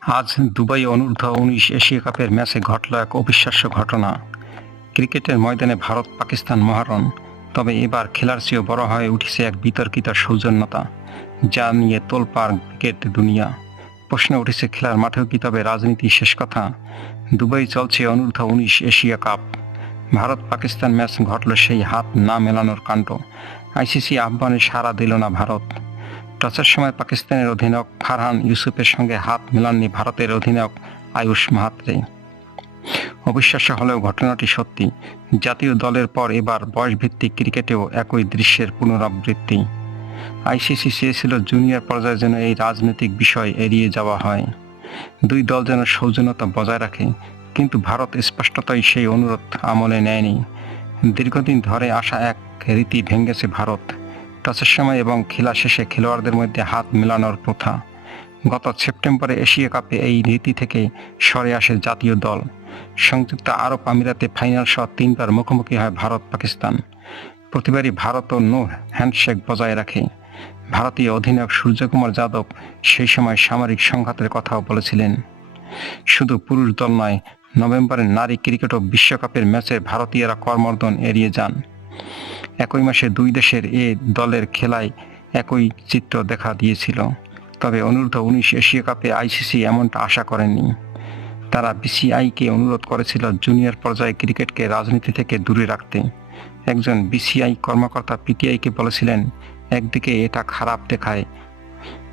আজ দুবাই অনূর্ধ্ব উনিশ এশিয়া কাপের ম্যাচে ঘটল এক অবিশ্বাস্য ঘটনা। ক্রিকেটের ময়দানে ভারত পাকিস্তান মহারণ, তবে এবার খেলার চেয়েও বড় হয়ে উঠেছে এক বিতর্কিত সৌজন্যতা, যা নিয়ে তোলপাড় ক্রিকেট দুনিয়া। প্রশ্ন উঠেছে খেলার মাঠেও কি তবে রাজনীতি শেষ কথা? দুবাই চলছে অনূর্ধ্ব উনিশ Asia Cup. Bharat Pakistan match ঘটল সেই হাত না মেলানোর কাণ্ড। আইসিসি আহ্বানে সাড়া দিল না ভারত। টসের সময় পাকিস্তানের অধিনায়ক ফারহান ইউসুফের সঙ্গে হাত মেলাননি ভারতের অধিনায়ক আয়ুষ মাহাত্রে। অবিশ্বাস্য হলেও ঘটনাটি সত্যি। জাতীয় দলের পর এবার বয়সভিত্তিক ক্রিকেটেও একই দৃশ্যের পুনরাবৃত্তি। আইসিসি চেয়েছিল জুনিয়র পর্যায়ে যেন এই রাজনৈতিক বিষয় এড়িয়ে যাওয়া হয়। দুই দল যেন সৌজন্যতা বজায় রাখে, কিন্তু ভারত স্পষ্টতই সেই অনুরোধ আমলে নেয়নি। দীর্ঘদিন ধরে আসা এক রীতি ভেঙেছে ভারত। টসের সময় এবং খেলা শেষে খেলোয়াড়দের মধ্যে হাত মেলানোর প্রথা। গত সেপ্টেম্বরে এশিয়া কাপে এই রীতি থেকে সরে আসে জাতীয় দল। সংযুক্ত আরব আমিরাতে ফাইনাল সহ তিনবার মুখোমুখি হয় ভারত পাকিস্তান। প্রতিবারই ভারত ও নো হ্যান্ডশেক বজায় রাখে। ভারতীয় অধিনায়ক সূর্যকুমার যাদব সেই সময় সামরিক সংঘাতের কথাও বলেছিলেন। শুধু পুরুষ দল নয় নভেম্বরে নারী ক্রিকেট ও বিশ্বকাপের ম্যাচে ভারতীয়রা কর্মর্দন এড়িয়ে যান। একই মাসে দুই দেশের এ দলের খেলায় একই চিত্র দেখা দিয়েছিল। তবে অনূর্ধ্ব উনিশ এশিয়া কাপে আইসিসি এমনটা আশা করেনি তারা বিসিআইকে অনুরোধ করেছিল জুনিয়র পর্যায়ে ক্রিকেটকে রাজনীতি থেকে দূরে রাখতে। একজন বিসিআই কর্মকর্তা পিটিআইকে বলেছিলেন, একদিকে এটা খারাপ দেখায়,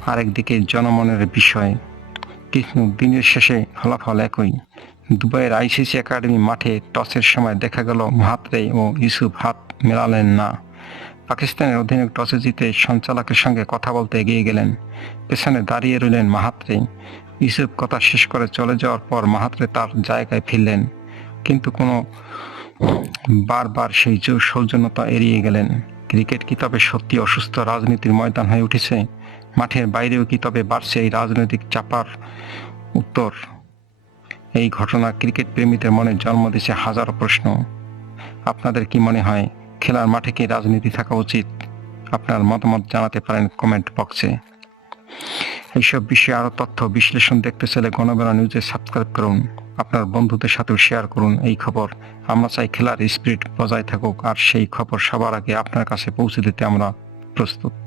আরেকদিকে জনমনের বিষয়। কিন্তু দিনের শেষে ফলাফল একই। দুবাইয়ের আইসিসি একাডেমি মাঠে টসের সময় দেখা গেল মাহাত্রে ও ইউসুফ হাত মেলালেন না। পাকিস্তানের অধিনায়ক টসে জিতে সঞ্চালকের সঙ্গে কথা বলতে এগিয়ে গেলেন। পেছনে দাঁড়িয়ে রইলেন মাহাত্রে। ইউসুফ কথা শেষ করে চলে যাওয়ার পর মাহাত্রে তার জায়গায় ফিরলেন। কিন্তু কোনো বারবার সেই সৌজন্যতা এড়িয়ে গেলেন। ক্রিকেট কি তবে সত্যি অসুস্থ রাজনীতির ময়দান হয়ে উঠেছে? মাঠের বাইরেও কি তবে বাড়ছে এই রাজনৈতিক চাপার উত্তর? এই ঘটনা ক্রিকেট প্রেমীদের মনে জন্ম দিয়েছে হাজারো প্রশ্ন। আপনাদের কি মনে হয়, খেলার মাঠে কি রাজনীতি থাকা উচিত? আপনার মতামত জানাতে পারেন কমেন্ট বক্সে। এইসব বিষয়ে আরও তথ্য বিশ্লেষণ দেখতে চাইলে গণবেলা নিউজে সাবস্ক্রাইব করুন। আপনার বন্ধুদের সাথেও শেয়ার করুন এই খবর। আমরা চাই খেলার স্পিরিট বজায় থাকুক, আর সেই খবর সবার আগে আপনার কাছে পৌঁছে দিতে আমরা প্রস্তুত।